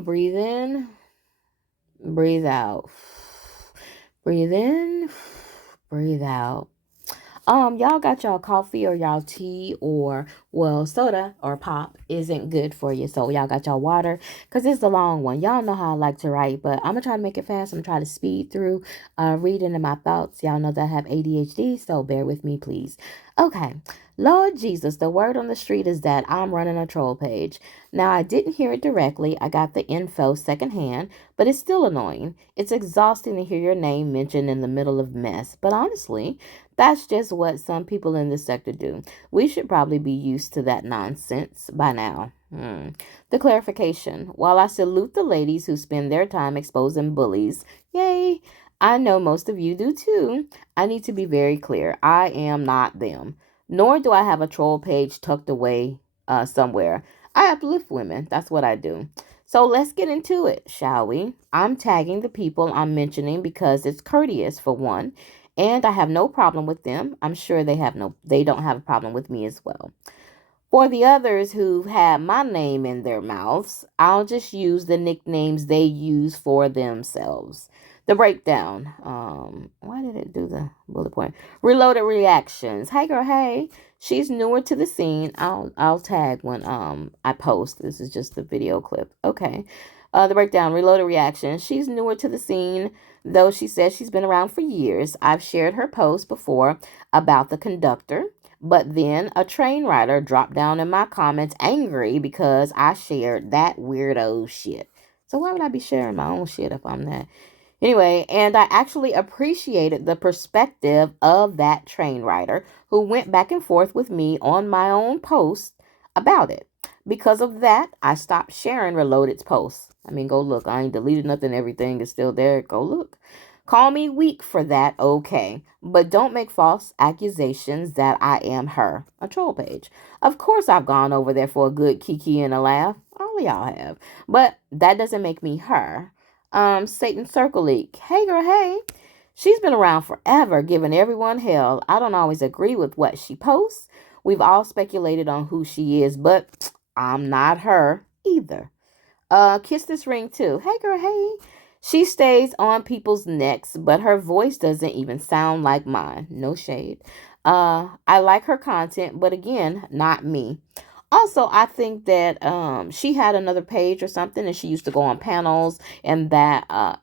Breathe in, breathe out. Breathe in, breathe out. Y'all got y'all coffee or y'all tea or, well, soda or pop isn't good for you. So y'all got y'all water because it's a long one. Y'all know how I like to write, but I'm going to try to make it fast. I'm going to try to speed through reading in my thoughts. Y'all know that I have ADHD, so bear with me, please. Okay. Lord Jesus, the word on the street is that I'm running a troll page. Now, I didn't hear it directly. I got the info secondhand, but it's still annoying. It's exhausting to hear your name mentioned in the middle of mess. But honestly, that's just what some people in this sector do. We should probably be used to that nonsense by now. The clarification. While I salute the ladies who spend their time exposing bullies, yay, I know most of you do too. I need to be very clear. I am not them. Nor do I have a troll page tucked away somewhere. I uplift women. That's what I do. So let's get into it, shall we? I'm tagging the people I'm mentioning because it's courteous, for one, and I have no problem with them. I'm sure they don't have a problem with me as well. For the others who've had my name in their mouths, I'll just use the nicknames they use for themselves. The breakdown. Why did it do the bullet point? Reloaded reactions. Hey girl, hey. She's newer to the scene. I'll tag when I post. This is just the video clip. Okay. The breakdown. Reloaded reactions. She's newer to the scene, though she says she's been around for years. I've shared her post before about the conductor. But then a train rider dropped down in my comments angry because I shared that weirdo shit. So why would I be sharing my own shit if I'm that? Anyway, and I actually appreciated the perspective of that train rider who went back and forth with me on my own post about it. Because of that, I stopped sharing Reloaded's posts. I mean, go look. I ain't deleted nothing. Everything is still there. Go look. Call me weak for that, okay. But don't make false accusations that I am her. A troll page. Of course I've gone over there for a good kiki and a laugh. All of y'all have. But that doesn't make me her. Satan Circle Leak. Hey girl, hey. She's been around forever, giving everyone hell. I don't always agree with what she posts. We've all speculated on who she is, but I'm not her either. Kiss This Ring too. Hey girl, hey. She stays on people's necks, but her voice doesn't even sound like mine. No shade. I like her content, but again, not me. Also, I think that she had another page or something, and she used to go on panels, and that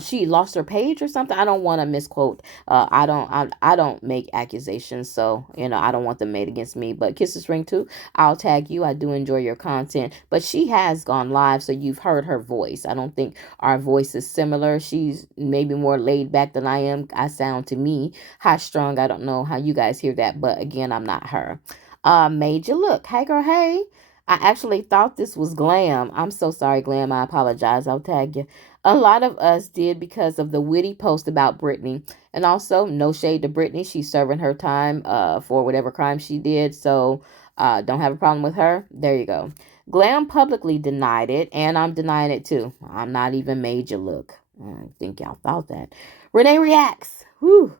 she lost her page or something. I don't want to misquote. I don't make accusations, so I don't want them made against me. But Kisses Ring too. I'll tag you. I do enjoy your content, but she has gone live, so you've heard her voice. I don't think our voice is similar. She's maybe more laid back than I am. I sound to me high strung. I don't know how you guys hear that, but again, I'm not her. Made you look. Hey girl, hey. I actually thought this was Glam. I'm so sorry, Glam. I apologize. I'll tag you. A lot of us did because of the witty post about Brittany. And also, no shade to Brittany. She's serving her time for whatever crime she did. So, don't have a problem with her. There you go. Glam publicly denied it, and I'm denying it too. I'm not even made you look. I think y'all thought that. Renee reacts. Whew.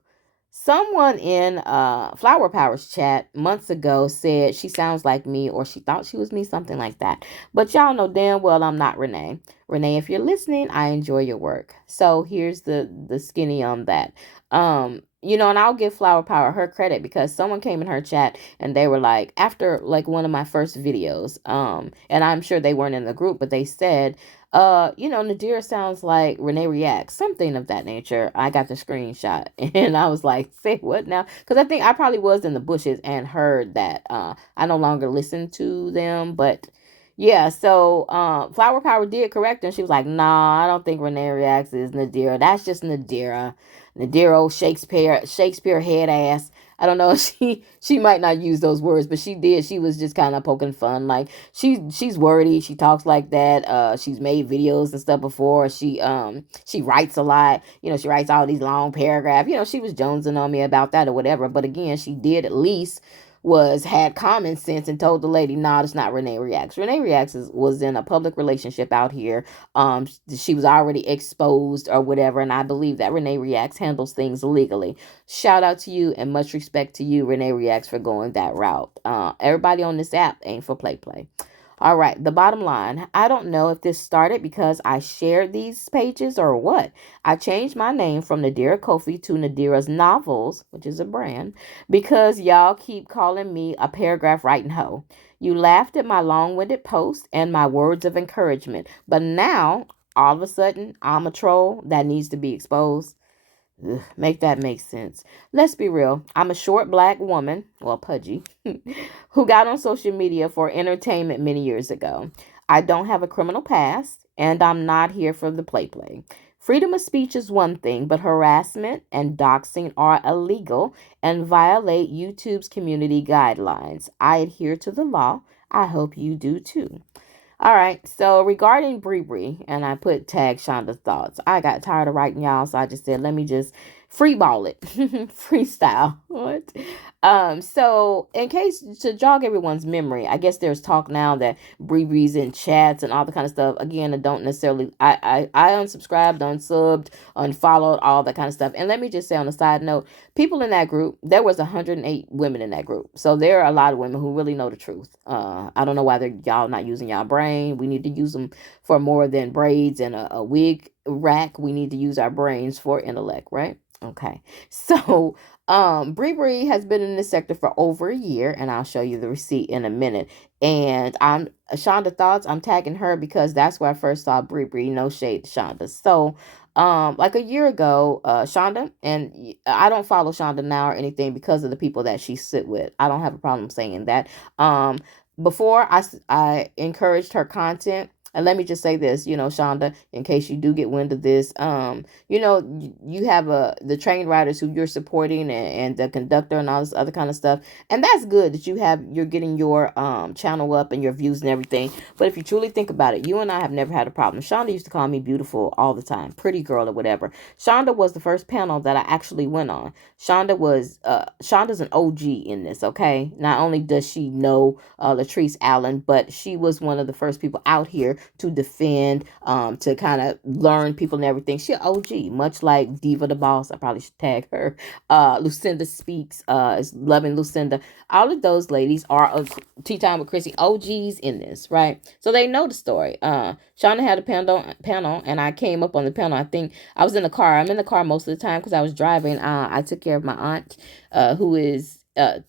Someone in Flower Power's chat months ago said she sounds like me, or she thought she was me, something like that. But y'all know damn well I'm not Renee. Renee, if you're listening, I enjoy your work. So here's the skinny on that. And I'll give Flower Power her credit because someone came in her chat and they were like, after like one of my first videos, and I'm sure they weren't in the group, but they said, Nadira sounds like Renee Reacts, something of that nature. I got the screenshot and I was like, say what now? Because I think I probably was in the bushes and heard that. I no longer listen to them, but yeah, so Flower Power did correct her. She was like, nah, I don't think Renee Reacts is Nadira. That's just Nadira. Nadira old Shakespeare head ass. I don't know. She might not use those words, but she did. She was just kind of poking fun. Like she's wordy. She talks like that. She's made videos and stuff before. She writes a lot. She writes all these long paragraphs. She was jonesing on me about that or whatever. But again, she did at least had common sense and told the lady, nah, it's not Renee Reacts. Renee Reacts was in a public relationship out here. She was already exposed or whatever, and I believe that Renee Reacts handles things legally. Shout out to you and much respect to you, Renee Reacts, for going that route. Everybody on this app ain't for play. All right, the bottom line. I don't know if this started because I shared these pages or what. I changed my name from Nadira Kofi to Nadira's Novels, which is a brand, because y'all keep calling me a paragraph writing hoe. You laughed at my long winded post and my words of encouragement, but now, all of a sudden, I'm a troll that needs to be exposed. Ugh, make that make sense. Let's be real. I'm a short black woman, well, pudgy, who got on social media for entertainment many years ago. I don't have a criminal past, and I'm not here for the play. Freedom of speech is one thing, but harassment and doxing are illegal and violate YouTube's community guidelines. I adhere to the law. I hope you do too. All right. So regarding Brie Bree, and I put tag Shonda's thoughts. I got tired of writing y'all, so I just said, let me just freeball it, freestyle. What? So in case to jog everyone's memory, I guess there's talk now that Brie Bree's in chats and all the kind of stuff. Again, I don't necessarily. I unsubscribed, unsubbed, unfollowed, all that kind of stuff. And let me just say on a side note, people in that group, there was 108 women in that group. So there are a lot of women who really know the truth. I don't know why y'all not using y'all brain. We need to use them for more than braids and a wig rack. We need to use our brains for intellect, right? Okay. So Brie Bree has been in this sector for over a year, and I'll show you the receipt in a minute. And I'm Shonda Thoughts, I'm tagging her because that's where I first saw Brie Bree. No shade to Shonda. So like a year ago, Shonda, and I don't follow Shonda now or anything because of the people that she sit with. I don't have a problem saying that. Before I encouraged her content. And let me just say this, Shonda, in case you do get wind of this, you have the train riders who you're supporting and the conductor and all this other kind of stuff. And that's good that you're getting your channel up and your views and everything. But if you truly think about it, you and I have never had a problem. Shonda used to call me beautiful all the time, pretty girl or whatever. Shonda was the first panel that I actually went on. Shonda's an OG in this, okay? Not only does she know Latrice Allen, but she was one of the first people out here to defend, to kind of learn people and everything. She OG, much like Diva the Boss. I probably should tag her. Lucinda Speaks, is Loving Lucinda. All of those ladies are Tea Time with Chrissy OGs in this, right? So they know the story. Shauna had a panel, and I came up on the panel. I think I was in the car. I'm in the car most of the time because I was driving. I took care of my aunt, who is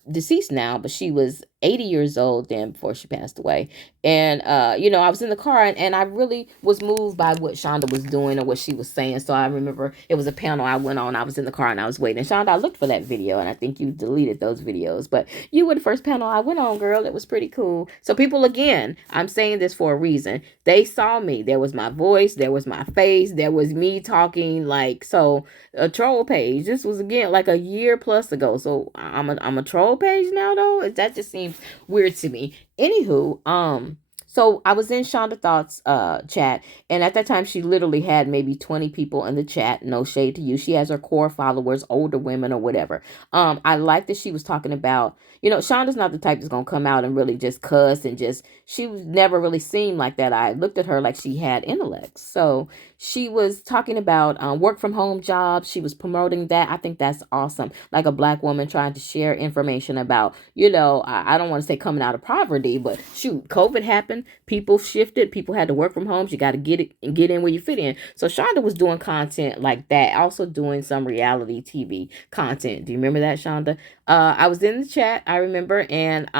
deceased now, but she was 80 years old then before she passed away. And I was in the car, and I really was moved by what Shonda was doing or what she was saying. So I remember it was a panel I went on. I was in the car and I was waiting. And Shonda, I looked for that video, and I think you deleted those videos, but you were the first panel I went on, girl. It was pretty cool. So people, again, I'm saying this for a reason. They saw me. There was my voice, there was my face, there was me talking, so a troll page. This was, again, like a year plus ago. So I'm a troll page now, though. That just seems weird to me. Anywho, so I was in Shonda Thoughts chat, and at that time she literally had maybe 20 people in the chat. No shade to you. She has her core followers, older women or whatever. I like that she was talking about, Shonda's not the type that's gonna come out and really just cuss and she was never really seemed like that. I looked at her like she had intellect. So she was talking about work from home jobs. She was promoting that. I think that's awesome. Like a black woman trying to share information about, I don't want to say coming out of poverty, but shoot, COVID happened. People shifted. People had to work from home. You got to get in where you fit in. So Shonda was doing content like that, also doing some reality TV content. Do you remember that, Shonda? I was in the chat, I remember, and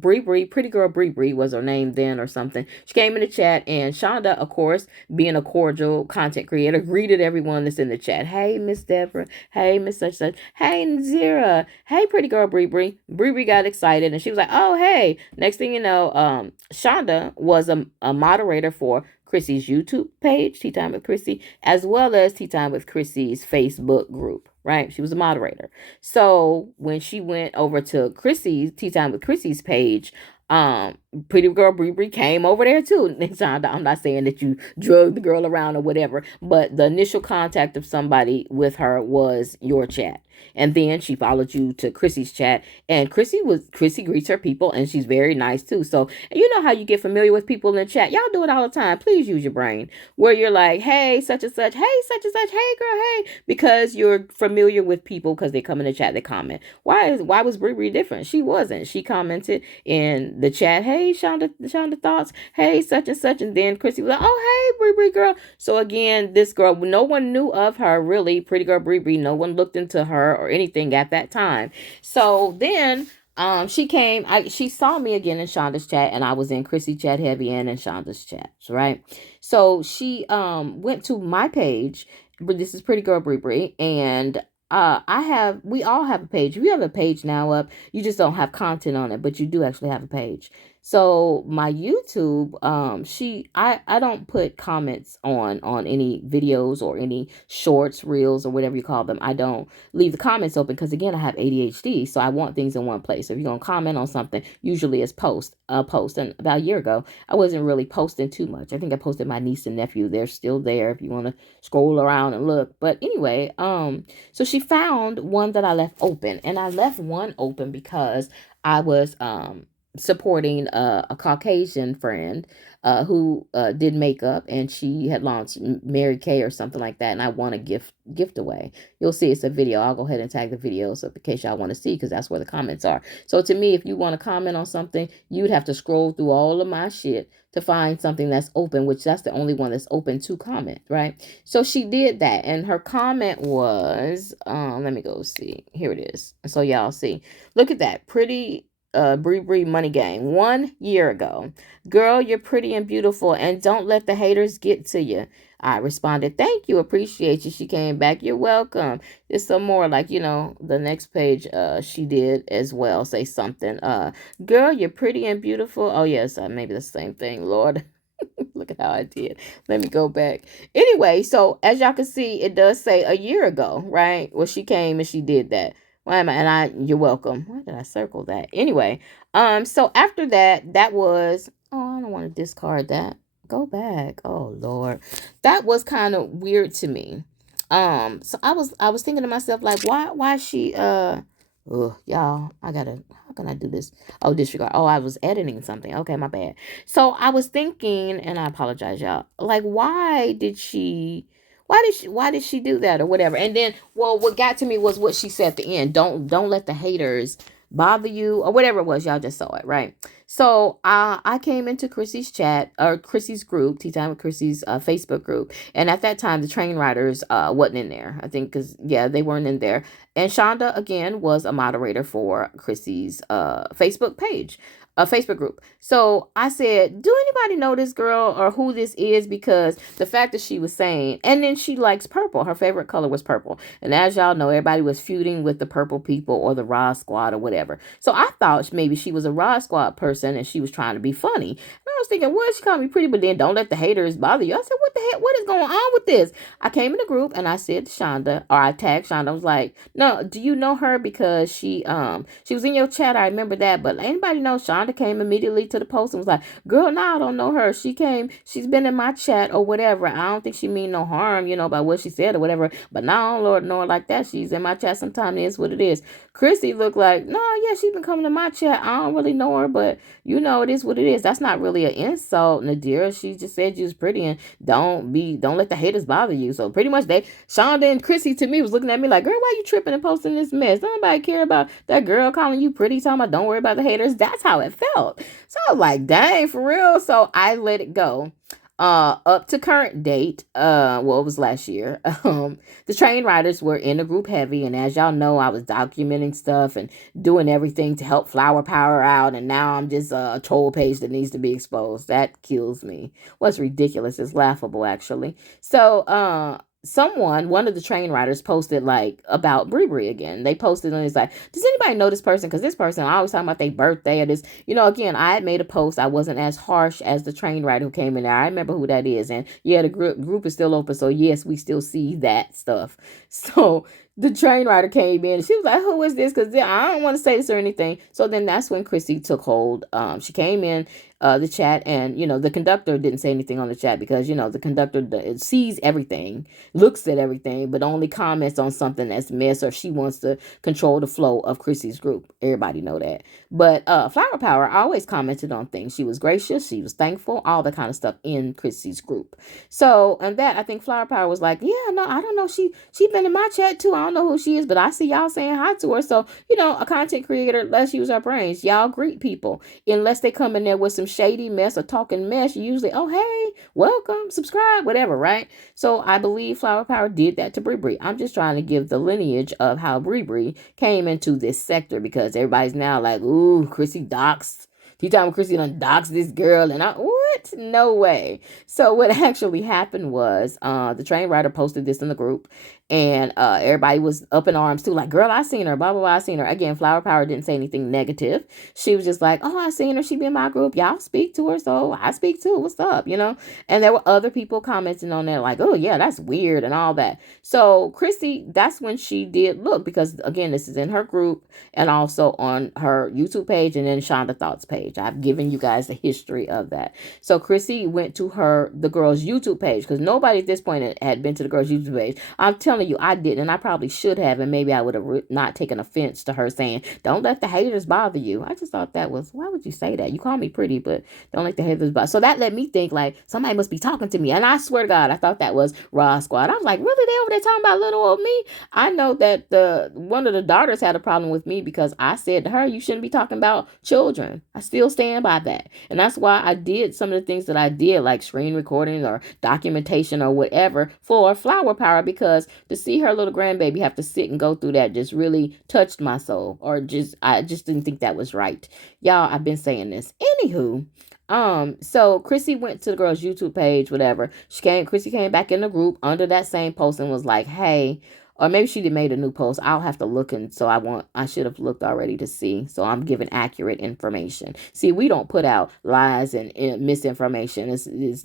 Brie Bree, pretty girl Brie Bree was her name then or something. She came in the chat, and Shonda, of course, being a cordial content creator, greeted everyone that's in the chat. Hey, Miss Deborah. Hey, Miss such. Hey, Nazira. Hey, pretty girl Brie Bree. Brie Bree got excited, and she was like, oh, hey. Next thing you know, Shonda was a moderator for Chrissy's YouTube page, Tea Time with Chrissy, as well as Tea Time with Chrissy's Facebook group, right? She was a moderator. So when she went over to Chrissy's, Tea Time with Chrissy's page, pretty girl Brie Bree came over there too. I'm not saying that you drug the girl around or whatever, but the initial contact of somebody with her was your chat. And then she followed you to Chrissy's chat, and Chrissy greets her people, and she's very nice too. So you know how you get familiar with people in the chat. Y'all do it all the time. Please use your brain. Where you're like, hey, such and such, hey, such and such, hey, girl, hey, because you're familiar with people because they come in the chat, they comment. Why was Brie Bree different? She wasn't. She commented in the chat, hey, Shonda thoughts, hey, such and such, and then Chrissy was like, oh, hey, Brie Bree girl. So again, this girl, no one knew of her really, pretty girl Brie Bree. No one looked into her or anything at that time. So then she saw me again in Shonda's chat, and I was in Chrissy chat heavy and in Shonda's chats, right? So she went to my page, but this is pretty girl Brie Bree, and we all have a page. We have a page now up. You just don't have content on it, but you do actually have a page. So my YouTube, I don't put comments on any videos or any shorts, reels, or whatever you call them. I don't leave the comments open because again, I have ADHD, so I want things in one place. So if you're gonna comment on something, usually it's a post. And about a year ago, I wasn't really posting too much. I think I posted my niece and nephew. They're still there if you want to scroll around and look. But anyway, so she found one that I left open, and I left one open because I was supporting a Caucasian friend who did makeup, and she had launched Mary Kay or something like that, and I want a gift away. You'll see it's a video. I'll go ahead and tag the video so in case y'all want to see, because that's where the comments are. So to me, if you want to comment on something, you'd have to scroll through all of my shit to find something that's open, which that's the only one that's open to comment, right? So she did that, and her comment was, let me go see. Here it is. So y'all see. Look at that. Pretty Brie Bree money game 1 year ago. Girl, you're pretty and beautiful, and don't let the haters get to you. I responded, thank you, appreciate you. She came back, you're welcome. There's some more, like, the next page she did as well say something. Girl, you're pretty and beautiful. Oh yes, maybe the same thing, Lord. Look at how I did. Let me go back. Anyway, so as y'all can see, it does say a year ago, right? Well, she came and she did that. Why am I? And you're welcome. Why did I circle that? Anyway, so after that was, oh, I don't want to discard that. Go back. Oh Lord. That was kind of weird to me. So I was thinking to myself, like, why she oh, y'all, how can I do this? Oh, disregard. Oh, I was editing something. Okay, my bad. So I was thinking, and I apologize, y'all. Like, why did she do that or whatever? And then, well, what got to me was what she said at the end. Don't let the haters bother you or whatever it was. Y'all just saw it, right? So I came into Chrissy's chat or Chrissy's group, Tea Time with Chrissy's Facebook group. And at that time, the train riders wasn't in there. I think because, yeah, they weren't in there. And Shonda, again, was a moderator for Chrissy's Facebook page. A Facebook group. So I said, do anybody know this girl or who this is? Because the fact that she was saying, and then she likes purple. Her favorite color was purple. And as y'all know, everybody was feuding with the purple people or the Raw Squad or whatever. So I thought maybe she was a Raw Squad person and she was trying to be funny. And I was thinking, well, she called me pretty, but then don't let the haters bother you. I said, what the heck? What is going on with this? I came in the group and I said to Shonda, or I tagged Shonda. I was like, no, do you know her? Because she was in your chat. I remember that. But anybody know Shonda came immediately to the post and was like, girl, no, I don't know her. She's been in my chat or whatever. I don't think she mean no harm, by what she said or whatever. But now, Lord, know her like that. She's in my chat sometime. It is what it is. Chrissy looked like, no, yeah, she's been coming to my chat. I don't really know her, but it is what it is. That's not really an insult, Nadira. She just said you was pretty and don't let the haters bother you. So pretty much Shonda and Chrissy to me was looking at me like, girl, why you tripping and posting this mess? Nobody care about that girl calling you pretty, talking about don't worry about the haters. That's how it felt. So I was like, dang, for real. So I let it go. Up to current date, it was last year. The train riders were in a group heavy, and as y'all know, I was documenting stuff and doing everything to help Flower Power out, and now I'm just a troll page that needs to be exposed. That kills me. What's ridiculous? It's laughable, actually. So, one of the train riders posted like about Brie Bree again. They posted and it's like, does anybody know this person? Because this person I always talking about their birthday or this. Again, I had made a post. I wasn't as harsh as the train rider who came in there. I remember who that is. And yeah, the group is still open. So yes, we still see that stuff. So the train rider came in. She was like, "Who is this?" Because I don't want to say this or anything. So then that's when Chrissy took hold. She came in the chat, and the conductor didn't say anything on the chat because the conductor sees everything, looks at everything, but only comments on something that's missed or she wants to control the flow of Chrissy's group. Everybody know that. But Flower Power always commented on things. She was gracious, she was thankful, all that kind of stuff in Chrissy's group. So, and that I think Flower Power was like, yeah, no, I don't know. She been in my chat too. I don't know who she is, but I see y'all saying hi to her. So, a content creator, let's use our brains. Y'all greet people. Unless they come in there with some shady mess or talking mess, you usually, oh, hey, welcome, subscribe, whatever, right? So I believe Flower Power did that to Brie Bree. I'm just trying to give the lineage of how Brie Bree came into this sector because everybody's now like, ooh, Chrissy doxed. Tea Time with Chrissy done doxed this girl. And what? No way. So what actually happened was the train rider posted this in the group. And everybody was up in arms too, like, girl, I seen her, blah, blah, blah, I seen her. Again, Flower Power didn't say anything negative. She was just like, oh, I seen her. She be in my group. Y'all speak to her, so I speak too. What's up, And there were other people commenting on there like, oh, yeah, that's weird and all that. So Chrissy, that's when she did look because, again, this is in her group and also on her YouTube page and then Shonda Thoughts page. I've given you guys the history of that. So Chrissy went to the girl's YouTube page because nobody at this point had been to the girl's YouTube page. I'm telling you, I didn't, and I probably should have, and maybe I would have not taken offense to her saying, don't let the haters bother you. I just thought that was, why would you say that? You call me pretty, but don't let the haters bother. So that let me think, like, somebody must be talking to me, and I swear to God, I thought that was Raw Squad. I was like, really? They over there talking about little old me? I know that one of the daughters had a problem with me because I said to her, you shouldn't be talking about children. I still stand by that, and that's why I did some of the things that I did, like screen recording or documentation or whatever for Flower Power, because to see her little grandbaby have to sit and go through that just really touched my soul, or I just didn't think that was right. Y'all, I've been saying this. Anywho, so Chrissy went to the girl's YouTube page, whatever. Chrissy came back in the group under that same post and was like, hey, or maybe she did made a new post. I'll have to look, and so I should have looked already to see. So I'm giving accurate information. See, we don't put out lies and misinformation.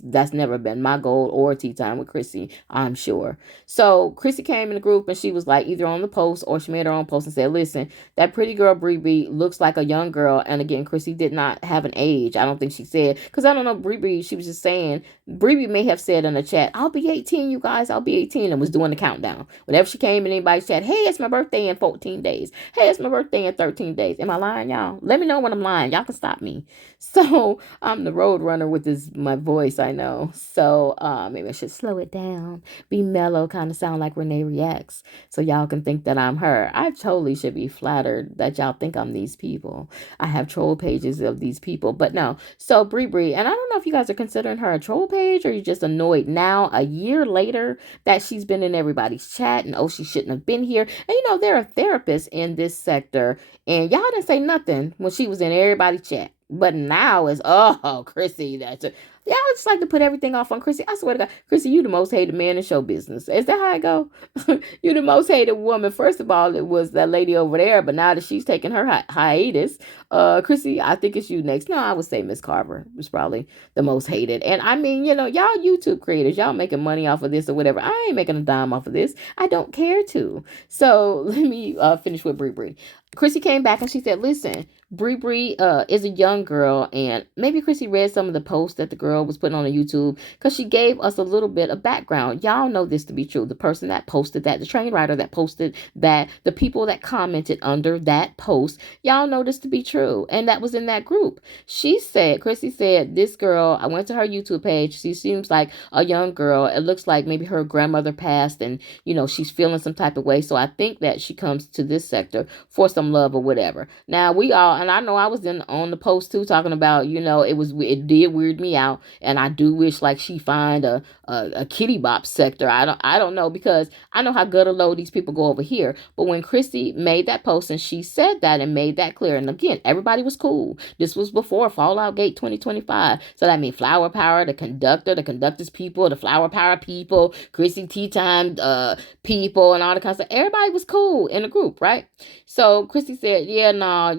That's never been my goal or Tea Time with Chrissy, I'm sure. So Chrissy came in the group and she was like either on the post or she made her own post and said, listen, that pretty girl Brie Bree looks like a young girl. And again, Chrissy did not have an age. I don't think she said, because I don't know, Brie Bree, she was just saying, Brie Bree may have said in the chat, I'll be 18, you guys, I'll be 18, and was doing the countdown. Whenever she came in anybody's chat, hey, it's my birthday in 14 days. Hey, it's my birthday in 13 days. Am I lying, y'all? Let me know when I'm lying. Y'all can stop me. So I'm the road runner with my voice, I know. So maybe I should slow it down, be mellow, kind of sound like Renee Reacts, so y'all can think that I'm her. I totally should be flattered that y'all think I'm these people. I have troll pages of these people, but no. So Brie Bree, and I don't know if you guys are considering her a troll page or you're just annoyed now, a year later, that she's been in everybody's chat and she shouldn't have been here. And there are therapists in this sector, and y'all didn't say nothing when she was in everybody's chat. But now it's, oh, Chrissy, yeah, I just like to put everything off on Chrissy. I swear to God, Chrissy, you the most hated man in show business. Is that how I go? You the most hated woman. First of all, it was that lady over there, but now that she's taking her hiatus, Chrissy, I think it's you next. No, I would say Miss Carver was probably the most hated. And I mean, y'all YouTube creators, y'all making money off of this or whatever. I ain't making a dime off of this. I don't care to. So let me finish with Brie Bree. Chrissy came back and she said, listen, Brie Bree is a young girl, and maybe Chrissy read some of the posts that the girl was putting on YouTube because she gave us a little bit of background. Y'all know this to be true. The person that posted that, the train rider that posted that, the people that commented under that post, y'all know this to be true. And that was in that group. Chrissy said, this girl, I went to her YouTube page. She seems like a young girl. It looks like maybe her grandmother passed and, she's feeling some type of way. So I think that she comes to this sector for some love or whatever. Now we all, and I know I was on the post too, talking about, it did weird me out, and I do wish like she find a kitty bop sector. I don't know, because I know how gutter low these people go over here. But when Chrissy made that post and she said that and made that clear, and again, everybody was cool. This was before Fallout Gate 2025. So that means Flower Power, the conductor's people, the Flower Power people, Chrissy Tea Time people, and all the kinds of stuff. Everybody was cool in the group, right? So Chrissy said, yeah, no,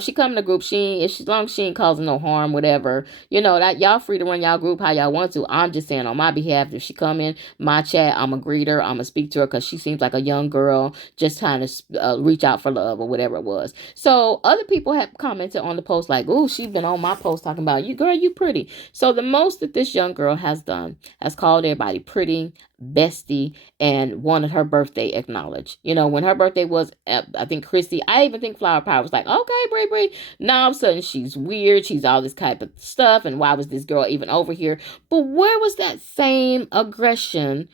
she come in the group, as long as she ain't causing no harm, whatever, that y'all free to run y'all group how y'all want to. I'm just saying on my behalf, if she come in my chat, I'm gonna greet her, I'm gonna speak to her, because she seems like a young girl just trying to reach out for love or whatever it was. So other people have commented on the post like, "Ooh, she's been on my post talking about you, girl, you pretty." So the most that this young girl has done has called everybody pretty, bestie, and wanted her birthday acknowledged. When her birthday was, I think Chrissy, I even think Flower Power was like, "Okay, Brie Bree." Now all of a sudden she's weird. She's all this type of stuff. And why was this girl even over here? But where was that same aggression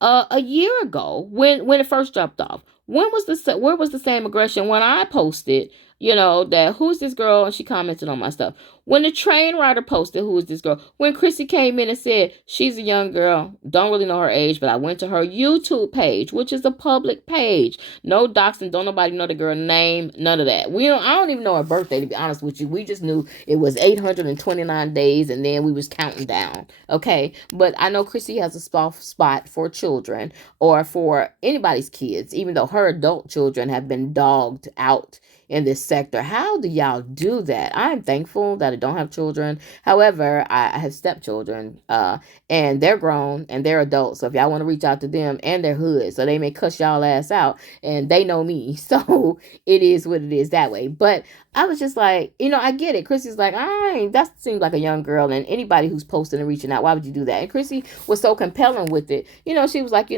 a year ago when it first dropped off? Where was the same aggression when I posted, that who's this girl, and she commented on my stuff? When the train rider posted, who is this girl? When Chrissy came in and said, she's a young girl, don't really know her age, but I went to her YouTube page, which is a public page. No doxing, don't nobody know the girl name, none of that. I don't even know her birthday, to be honest with you. We just knew it was 829 days, and then we was counting down. Okay, but I know Chrissy has a soft spot for children, or for anybody's kids, even though her adult children have been dogged out in this sector. How do y'all do that? I'm thankful that I don't have children. However, I have stepchildren, and they're grown and they're adults. So if y'all want to reach out to them, and they're hood, so they may cuss y'all ass out, and they know me. So it is what it is that way. But I was just like, I get it. Chrissy's like, that seems like a young girl, and anybody who's posting and reaching out, why would you do that? And Chrissy was so compelling with it. She was like,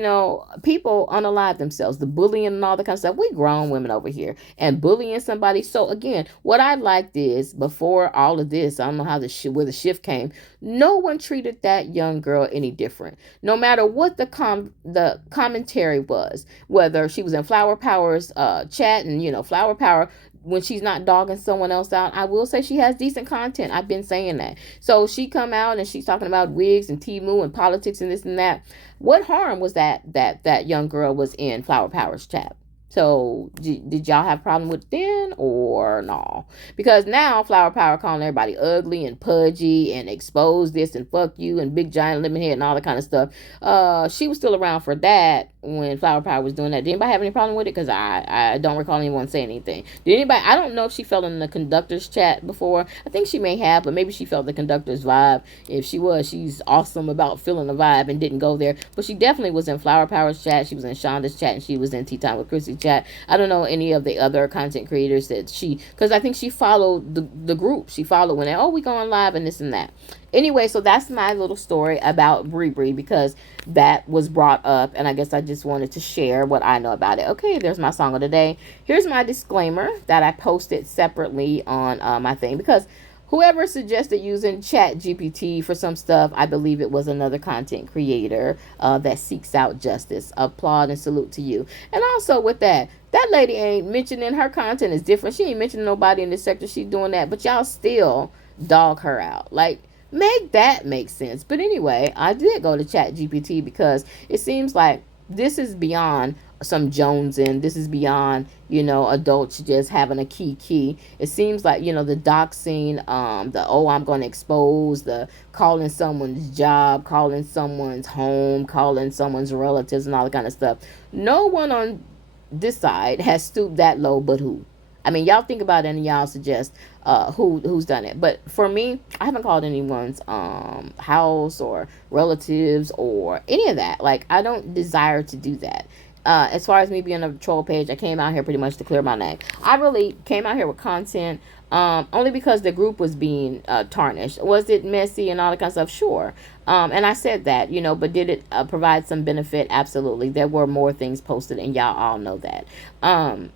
people unalive themselves, the bullying and all that kind of stuff. We grown women over here, and bullying somebody. So again, what I liked is, before all of this, I don't know how where the shift came. No one treated that young girl any different, no matter what the commentary was, whether she was in Flower Power's chat, and Flower Power, when she's not dogging someone else out, I will say she has decent content. I've been saying that. So she come out and she's talking about wigs and Temu and politics and this and that. What harm was that young girl was in Flower Power's chat? So did y'all have a problem with it then, or no? Because now Flower Power calling everybody ugly and pudgy and expose this and fuck you and big giant lemon head and all that kind of stuff. She was still around for that when Flower Power was doing that. Did anybody have any problem with it? Because I don't recall anyone saying anything. Did anybody? I don't know if she felt in the conductor's chat before. I think she may have, but maybe she felt the conductor's vibe. If she was, she's awesome about feeling the vibe and didn't go there. But she definitely was in Flower Power's chat. She was in Shonda's chat, and she was in Tea Time with Chrissy chat. I don't know any of the other content creators that because I think she followed the group. She followed when we going live and this and that. Anyway, so that's my little story about Brie Bree, because that was brought up, and I guess I just wanted to share what I know about it. Okay, there's my song of the day. Here's my disclaimer that I posted separately on my thing, because whoever suggested using Chat GPT for some stuff, I believe it was another content creator that seeks out justice. Applaud and salute to you. And also with that lady ain't mentioning her content is different. She ain't mentioning nobody in this sector. She's doing that, but y'all still dog her out. Like, make that make sense. But anyway, I did go to Chat GPT because it seems like this is beyond some jonesing. This is beyond, adults just having a key. It seems like, the doxing, I'm going to expose, the calling someone's job, calling someone's home, calling someone's relatives and all that kind of stuff. No one on this side has stooped that low, but who? I mean, y'all think about it and y'all suggest who's done it. But for me, I haven't called anyone's house or relatives or any of that. Like, I don't desire to do that. As far as me being a troll page, I came out here pretty much to clear my name. I really came out here with content only because the group was being tarnished. Was it messy and all that kind of stuff? Sure. And I said that, but did it provide some benefit? Absolutely. There were more things posted, and y'all all know that. And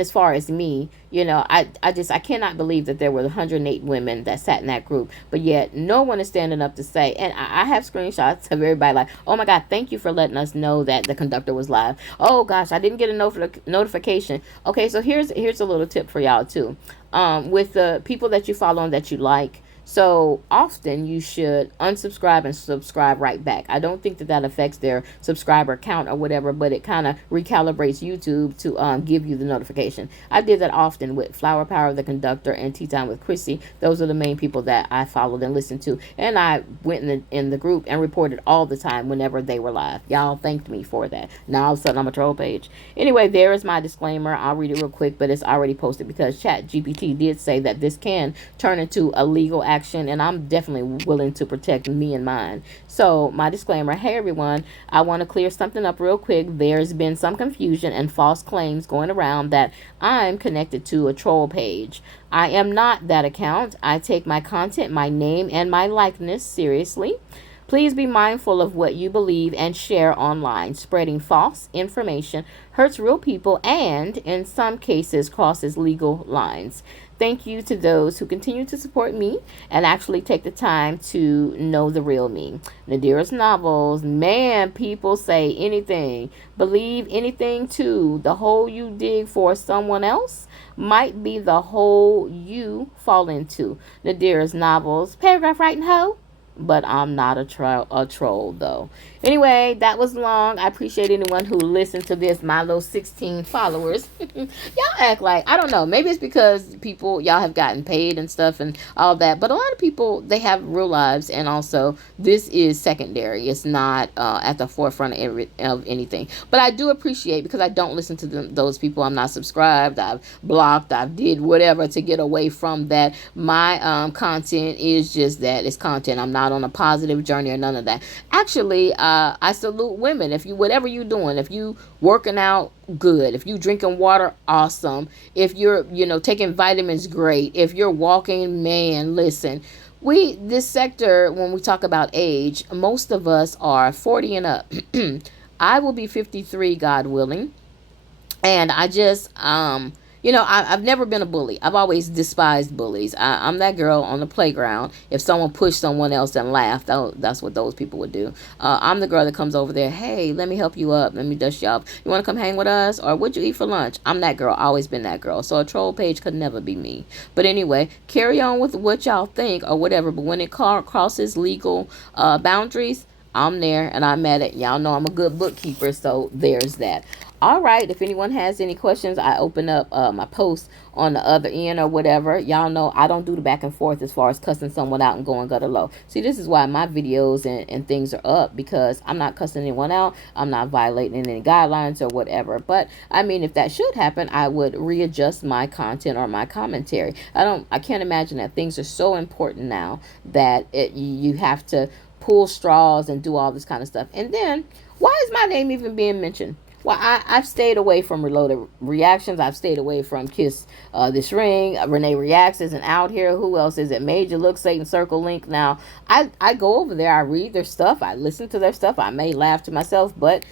as far as me, I cannot believe that there were 108 women that sat in that group, but yet no one is standing up to say, and I have screenshots of everybody like, oh my God, thank you for letting us know that the conductor was live. Oh gosh, I didn't get a notification. Okay, so here's a little tip for y'all too. With the people that you follow and that you like, So often you should unsubscribe and subscribe right back. I don't think that that affects their subscriber count or whatever, but it kind of recalibrates YouTube to give you the notification. I did that often with Flower Power, the Conductor, and Tea Time with Chrissy. Those are the main people that I followed and listened to, and I went in the group and reported all the time whenever they were live. Y'all thanked me for that. Now all of a sudden I'm a troll page. Anyway, there is my disclaimer. I'll read it real quick, but it's already posted because ChatGPT did say that this can turn into a legal action, and I'm definitely willing to protect me and mine. So my disclaimer: hey everyone, I want to clear something up real quick. There's been some confusion and false claims going around that I'm connected to a troll page. I am not that account. I take my content, my name, and my likeness seriously. Please be mindful of what you believe and share online. Spreading false information hurts real people and, in some cases, crosses legal lines. Thank you to those who continue to support me and actually take the time to know the real me. Nadira's novels, man, people say anything, believe anything too. The hole you dig for someone else might be the hole you fall into. Nadira's novels, paragraph writing hoe, but I'm not a troll though. Anyway, that was long. I appreciate anyone who listened to this. My little 16 followers. Y'all act like, I don't know, maybe it's because people, y'all have gotten paid and stuff and all that, but a lot of people, they have real lives, and also this is secondary. It's not at the forefront of anything. But I do appreciate, because I don't listen to those people. I'm not subscribed. I've blocked. I've did whatever to get away from that. My content is just that. It's content. I'm not on a positive journey or none of that. Actually, I salute women. If you, whatever you doing, if you working out, good. If you drinking water, awesome. If you're, taking vitamins, great. If you're walking, man, listen. This sector, when we talk about age, most of us are 40 and up. I will be 53, God willing. And I just, I've never been a bully. I've always despised bullies. I'm that girl on the playground. If someone pushed someone else and laughed, that's what those people would do. I'm the girl that comes over there. Hey, let me help you up. Let me dust you up. You want to come hang with us? Or what'd you eat for lunch? I'm that girl. Always been that girl. So a troll page could never be me. But anyway, carry on with what y'all think or whatever. But when it crosses legal boundaries, I'm there and I'm at it. Y'all know I'm a good bookkeeper, so there's that. All right, if anyone has any questions, I open up my post on the other end or whatever. Y'all know I don't do the back and forth as far as cussing someone out and going gutter low. See, this is why my videos and things are up, because I'm not cussing anyone out. I'm not violating any guidelines or whatever. But, I mean, if that should happen, I would readjust my content or my commentary. I can't imagine that things are so important now that you have to pull straws and do all this kind of stuff. And then, why is my name even being mentioned? Well, I've stayed away from Reloaded Reactions. I've stayed away from Kiss This Ring. Renee Reacts isn't out here. Who else is it? Major Look, Satan Circle Link. Now, I go over there. I read their stuff. I listen to their stuff. I may laugh to myself. But,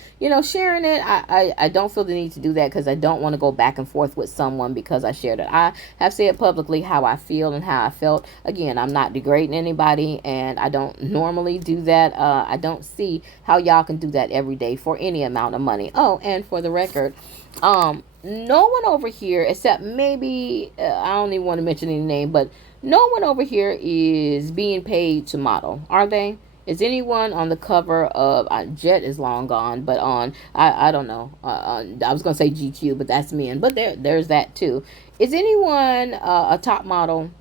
sharing it, I don't feel the need to do that, because I don't want to go back and forth with someone because I shared it. I have said publicly how I feel and how I felt. Again, I'm not degrading anybody, and I don't normally do that. I don't see how y'all can do that every day for any amount of money. Oh, and for the record, no one over here, except maybe, I don't even want to mention any name, but no one over here is being paid to model, are they? Is anyone on the cover of, Jet is long gone, but on, I don't know, I was going to say GQ, but that's men, but there's that too. Is anyone a top model,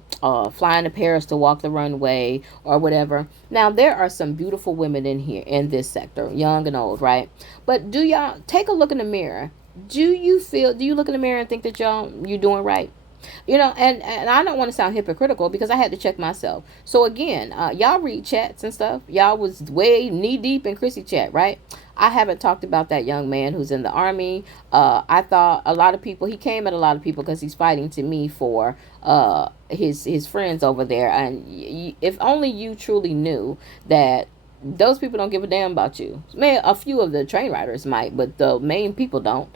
flying to Paris to walk the runway or whatever? Now, there are some beautiful women in here, in this sector, young and old, right? But do y'all take a look in the mirror? Do you look in the mirror and think that you're doing right? And I don't want to sound hypocritical, because I had to check myself. So again, y'all read chats and stuff. Y'all was way knee deep in Chrissy chat, right? I haven't talked about that young man who's in the army. I thought he came at a lot of people because he's fighting to me for his friends over there. And if only you truly knew that those people don't give a damn about you. Man, a few of the train riders might, but the main people don't.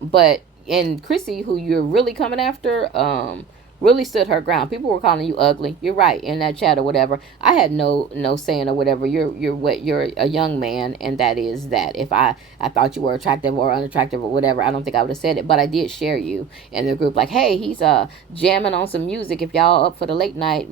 But and Chrissy, who you're really coming after, really stood her ground. People were calling you ugly. You're right in that chat or whatever. I had no saying or whatever. You're a young man, and that is that. If I thought you were attractive or unattractive or whatever, I don't think I would have said it. But I did share you in the group like, hey, he's jamming on some music. If y'all up for the late night,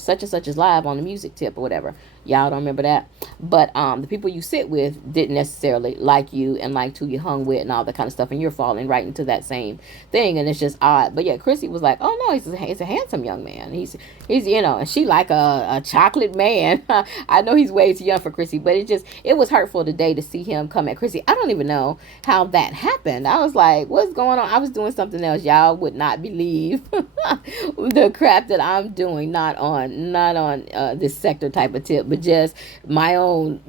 such and such is live on the music tip or whatever. Y'all don't remember that. But the people you sit with didn't necessarily like you and liked who you hung with and all that kind of stuff, and you're falling right into that same thing, and it's just odd. But yeah, Chrissy was like, oh no, he's a handsome young man. He's and she like a chocolate man. I know he's way too young for Chrissy, but it was hurtful today to see him come at Chrissy. I don't even know how that happened. I was like, what's going on? I was doing something else. Y'all would not believe the crap that I'm doing. Not on this sector type of tip, but just my own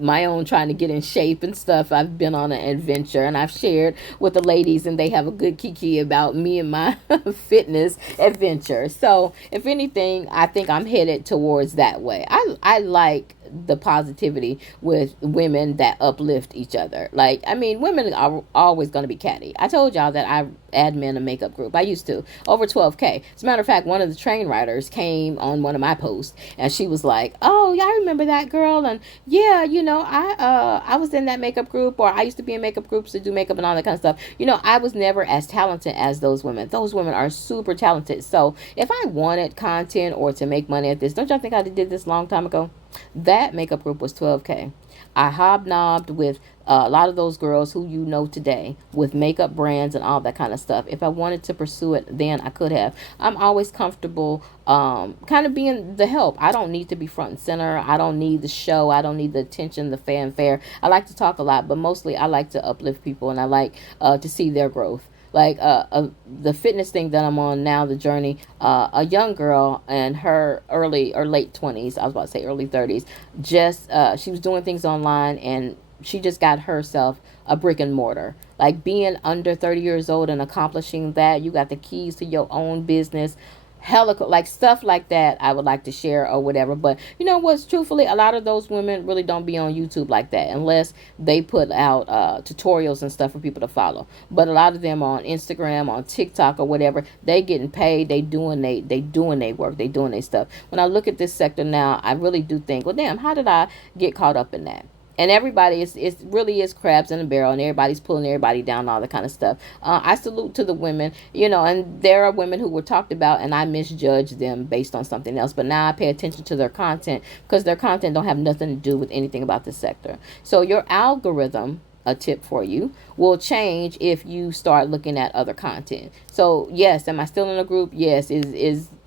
trying to get in shape and stuff. I've been on an adventure, and I've shared with the ladies, and they have a good kiki about me and my fitness adventure. So if anything, I think I'm headed towards that way. I like the positivity with women that uplift each other. Like, I mean, women are always going to be catty. I told y'all that I admin a makeup group. I used to. Over 12K. As a matter of fact, one of the train writers came on one of my posts, and she was like, oh yeah, I remember that girl, and yeah, I was in that makeup group, or I used to be in makeup groups to do makeup and all that kind of stuff. I was never as talented as those women. Those women are super talented. So if I wanted content or to make money at this, don't y'all think I did this a long time ago? That makeup group was 12K. I hobnobbed with a lot of those girls who you know today with makeup brands and all that kind of stuff. If I wanted to pursue it, then I could have. I'm always comfortable kind of being the help. I don't need to be front and center. I don't need the show. I don't need the attention, the fanfare. I like to talk a lot, but mostly I like to uplift people, and I like to see their growth. Like the fitness thing that I'm on now, the journey, a young girl in her early or late 20s, I was about to say early 30s, just she was doing things online, and she just got herself a brick and mortar. Like, being under 30 years old and accomplishing that, you got the keys to your own business. Hella like stuff like that I would like to share or whatever. But you know what's, truthfully, a lot of those women really don't be on YouTube like that unless they put out tutorials and stuff for people to follow. But a lot of them are on Instagram, on TikTok or whatever. They getting paid. They doing they work. They doing their stuff. When I look at this sector now, I really do think, well, damn, how did I get caught up in that? And everybody it really is crabs in a barrel, and everybody's pulling everybody down, all that kind of stuff. I salute to the women, and there are women who were talked about, and I misjudged them based on something else. But now I pay attention to their content, because their content don't have nothing to do with anything about this sector. So your algorithm, a tip for you, will change if you start looking at other content. So yes, am I still in a group? Yes.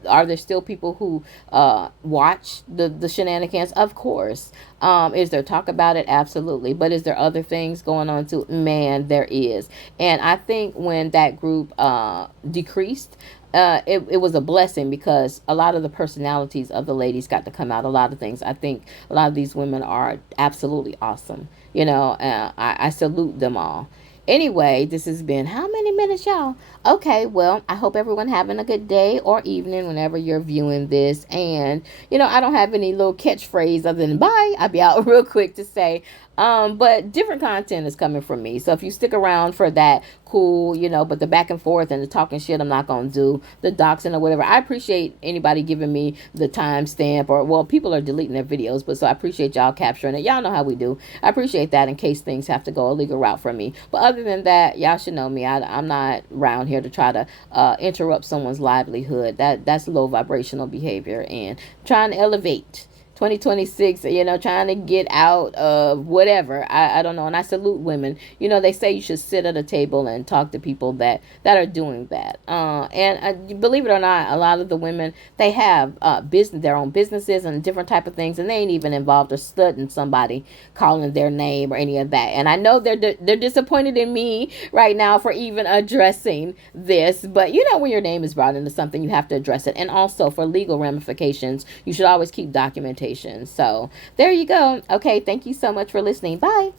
Are there still people who watch the shenanigans? Of course. Is there talk about it? Absolutely. But is there other things going on too? Man, there is. And I think when that group decreased, it was a blessing, because a lot of the personalities of the ladies got to come out. A lot of things. I think a lot of these women are absolutely awesome. I salute them all. Anyway, this has been how many minutes, y'all? Okay, well, I hope everyone having a good day or evening whenever you're viewing this. And, I don't have any little catchphrase other than bye. I'll be out real quick to say, but different content is coming from me. So if you stick around for that, cool, but the back and forth and the talking shit, I'm not going to do the doxing or whatever. I appreciate anybody giving me the timestamp, or, well, people are deleting their videos, but so I appreciate y'all capturing it. Y'all know how we do. I appreciate that in case things have to go a legal route for me. But other than that, y'all should know me. I'm not around here to try to interrupt someone's livelihood. That's low vibrational behavior, and trying to elevate 2026, trying to get out of whatever. I don't know. And I salute women. They say you should sit at a table and talk to people that are doing that. And believe it or not, a lot of the women, they have their own businesses and different type of things, and they ain't even involved or studying somebody calling their name or any of that. And I know they're disappointed in me right now for even addressing this. But when your name is brought into something, you have to address it. And also, for legal ramifications, you should always keep documentation. So there you go. Okay, thank you so much for listening. Bye.